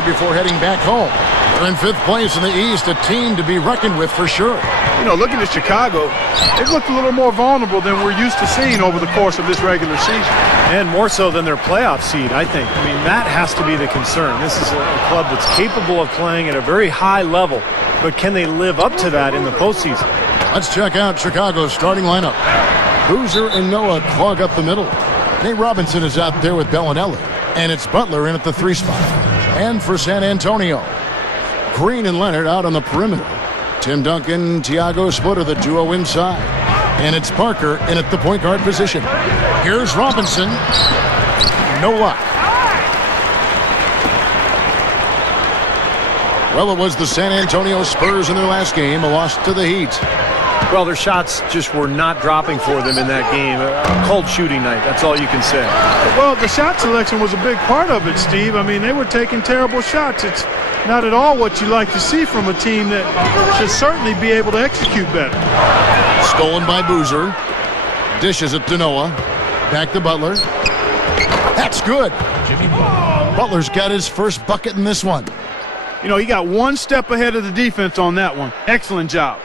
here before heading back home. They're in 5th place in the East, a team to be reckoned with for sure. You know, looking at Chicago, they've looked a little more vulnerable than we're used to seeing over the course of this regular season. And more so than their playoff seed, I think. I mean, that has to be the concern. This is a club that's capable of playing at a very high level, but can they live up to that in the postseason? Let's check out Chicago's starting lineup. Boozer and Noah clog up the middle. Nate Robinson is out there with Bellinelli, and it's Butler in at the 3 spot. And for San Antonio, Green and Leonard out on the perimeter. Tim Duncan, Thiago Splitter, the duo inside. And it's Parker in at the point guard position. Here's Robinson. No luck. Well, it was the San Antonio Spurs in their last game, a loss to the Heat. Well, their shots just were not dropping for them in that game. A cold shooting night, that's all you can say. Well, the shot selection was a big part of it, Steve. I mean, they were taking terrible shots. It's not at all what you like to see from a team that should certainly be able to execute better. Stolen by Boozer. Dishes it to Noah. Back to Butler. That's good. Butler's got his first bucket in this one. You know, he got one step ahead of the defense on that one. Excellent job.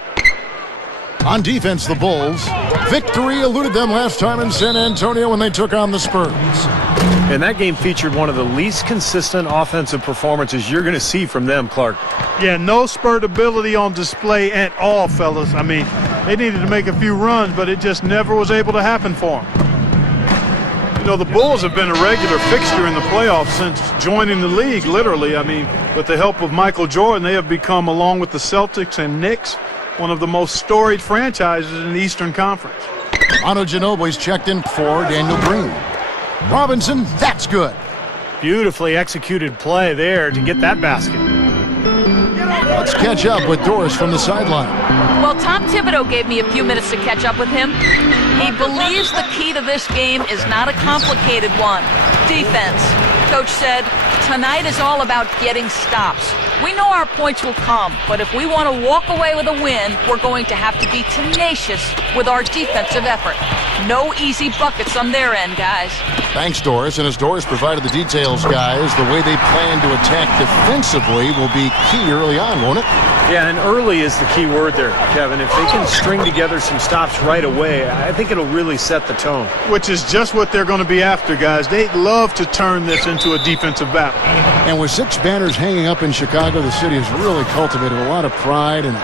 On defense, the Bulls. Victory eluded them last time in San Antonio when they took on the Spurs. And that game featured one of the least consistent offensive performances you're going to see from them, Clark. Yeah, no spurt ability on display at all, fellas. I mean, they needed to make a few runs, but it just never was able to happen for them. You know, the Bulls have been a regular fixture in the playoffs since joining the league, literally. I mean, with the help of Michael Jordan, they have become, along with the Celtics and Knicks, one of the most storied franchises in the Eastern Conference. Manu Ginobili's checked in for Daniel Green. Robinson, that's good. Beautifully executed play there to get that basket. Let's catch up with Doris from the sideline. Well, Tom Thibodeau gave me a few minutes to catch up with him. He believes the key to this game is not a complicated one. Defense. Coach said, tonight is all about getting stops. We know our points will come, but if we want to walk away with a win, we're going to have to be tenacious with our defensive effort. No easy buckets on their end, guys. Thanks, Doris. And as Doris provided the details, guys, the way they plan to attack defensively will be key early on, won't it? Yeah, and early is the key word there, Kevin. If they can string together some stops right away, I think it'll really set the tone. Which is just what they're going to be after, guys. They'd love to turn this into a defensive battle. And with 6 banners hanging up in Chicago, the city has really cultivated a lot of pride and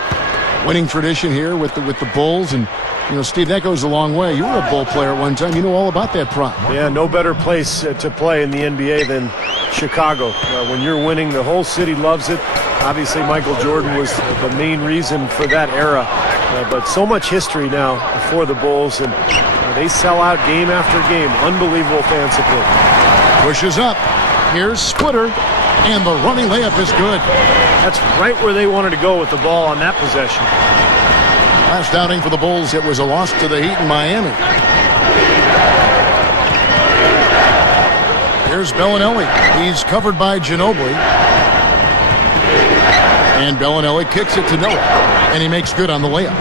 winning tradition here with the Bulls. And, you know, Steve, that goes a long way. You were a Bull player at one time. You know all about that pride. Yeah, no better place to play in the NBA than Chicago. When you're winning, the whole city loves it. Obviously, Michael Jordan was the main reason for that era. But so much history now for the Bulls, and they sell out game after game. Unbelievable fan support. Pushes up. Here's Splitter, and the running layup is good. That's right where they wanted to go with the ball on that possession. Last outing for the Bulls, it was a loss to the Heat in Miami. Here's Bellinelli. He's covered by Ginobili. And Bellinelli kicks it to Noah, and he makes good on the layup.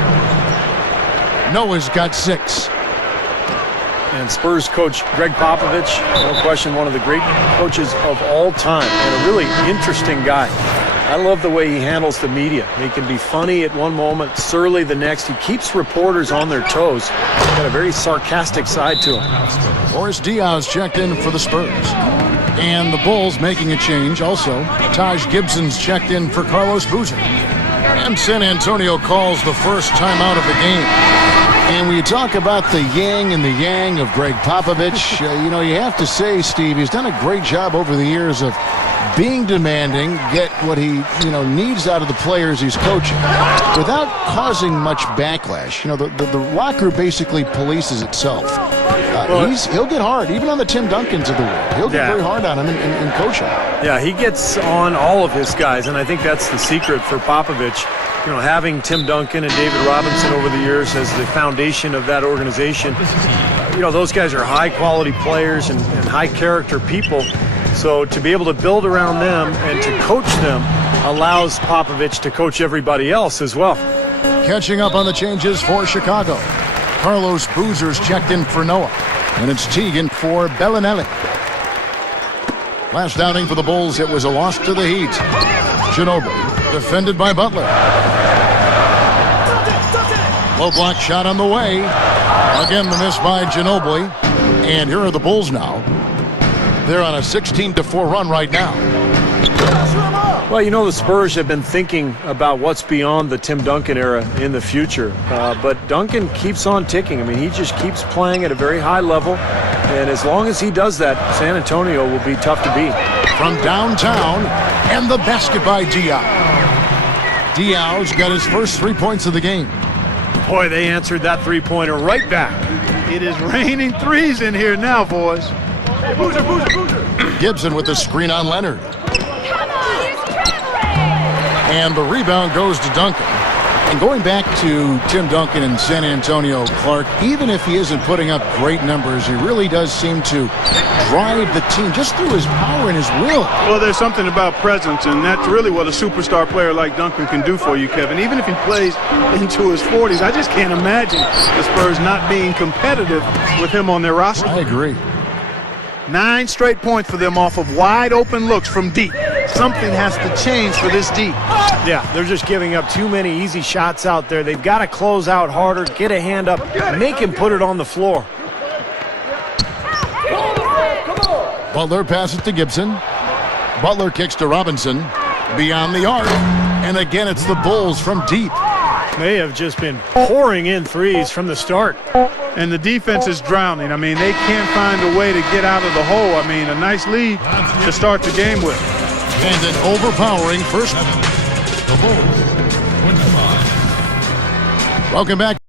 Noah's got 6. And Spurs coach Greg Popovich, no question, one of the great coaches of all time, and a really interesting guy. I love the way he handles the media. He can be funny at one moment, surly the next. He keeps reporters on their toes. He's got a very sarcastic side to him. Boris Diaz checked in for the Spurs. And the Bulls making a change also. Taj Gibson's checked in for Carlos Boozer. And San Antonio calls the first timeout of the game. And when you talk about the yin and the yang of Greg Popovich, you know, you have to say, Steve, he's done a great job over the years of being demanding, get what he, needs out of the players he's coaching without causing much backlash. You know, the locker room basically polices itself. He'll get hard, even on the Tim Duncans of the world. He'll get very hard on him in coaching. Yeah, he gets on all of his guys, and I think that's the secret for Popovich. You know, having Tim Duncan and David Robinson over the years as the foundation of that organization, those guys are high-quality players and high-character people. So to be able to build around them and to coach them allows Popovich to coach everybody else as well. Catching up on the changes for Chicago. Carlos Boozer's checked in for Noah. And it's Teagan for Bellinelli. Last outing for the Bulls, it was a loss to the Heat. Ginobili, defended by Butler. Low block shot on the way. Again, the miss by Ginobili. And here are the Bulls now. They're on a 16-4 run right now. Well, you know, the Spurs have been thinking about what's beyond the Tim Duncan era in the future. But Duncan keeps on ticking. I mean, he just keeps playing at a very high level. And as long as he does that, San Antonio will be tough to beat. From downtown, and the basket by Diaw. Diaw's got his first 3 points of the game. Boy, they answered that three-pointer right back. It is raining threes in here now, boys. Gibson with the screen on Leonard. And the rebound goes to Duncan. And going back to Tim Duncan in San Antonio, Clark, even if he isn't putting up great numbers, he really does seem to drive the team just through his power and his will. Well, there's something about presence, and that's really what a superstar player like Duncan can do for you, Kevin. Even if he plays into his 40s, I just can't imagine the Spurs not being competitive with him on their roster. I agree. 9 straight points for them off of wide open looks from deep. Something has to change for this deep. Yeah, they're just giving up too many easy shots out there. They've got to close out harder, get a hand up, make him put it on the floor. Butler passes to Gibson. Butler kicks to Robinson. Beyond the arc. And again, it's the Bulls from deep. They have just been pouring in threes from the start. And the defense is drowning. I mean, they can't find a way to get out of the hole. I mean, a nice lead to start the game with. And an overpowering first. The Bulls, 25. Welcome back.